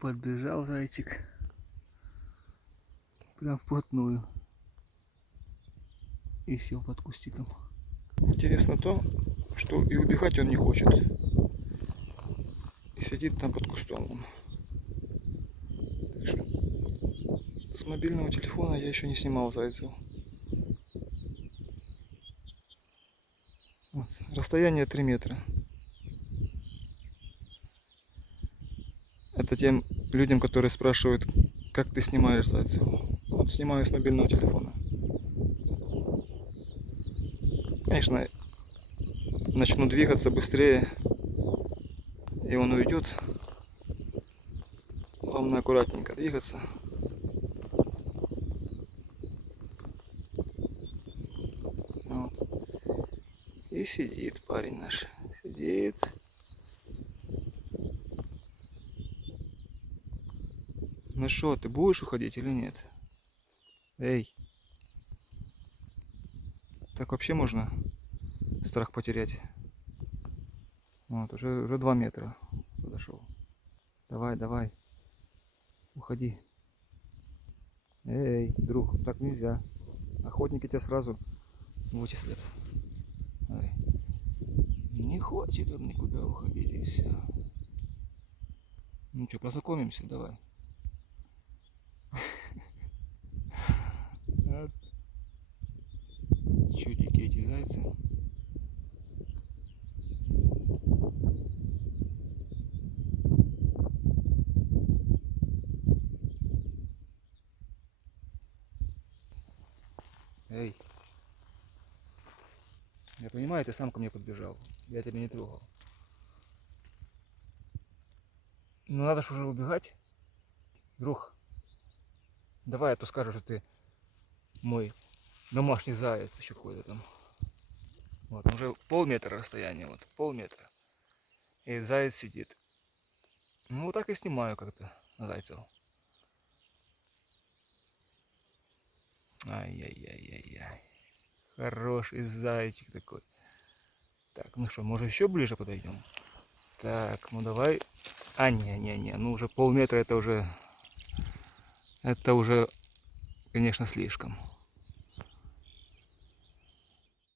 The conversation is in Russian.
Подбежал зайчик. Прям вплотную. И сел под кустиком. Интересно то, что и убегать он не хочет. И сидит там под кустом. Так что с мобильного телефона я еще не снимал зайцев. Вот. Расстояние 3 метра. Это тем людям, которые спрашивают, как ты снимаешь зайцев. Вот снимаю с мобильного телефона. Конечно, начну двигаться быстрее, и он уйдет. Главное аккуратненько двигаться. Вот. И сидит парень наш. Сидит. Ну что, ты будешь уходить или нет? Эй. Так вообще можно страх потерять. Вот, уже 2 метра подошел. Давай, давай. Уходи. Эй, друг, так нельзя. Охотники тебя сразу вычислят. Ой. Не хочет он никуда уходить, и все. Ну что, познакомимся, давай. Вот. Чудики эти зайцы. Эй. Я понимаю, ты сам ко мне подбежал. Я тебя не трогал. Ну надо же уже убегать. Друг, давай, а то скажешь, что ты мой домашний заяц еще какой-то там. Вот, уже полметра расстояния, вот, полметра. И заяц сидит. Ну вот так и снимаю как-то зайцев. Ай-яй-яй-яй-яй. Хороший зайчик такой. Так, ну что, может еще ближе подойдем? Так, ну давай. А, не, ну уже полметра это уже, конечно, слишком.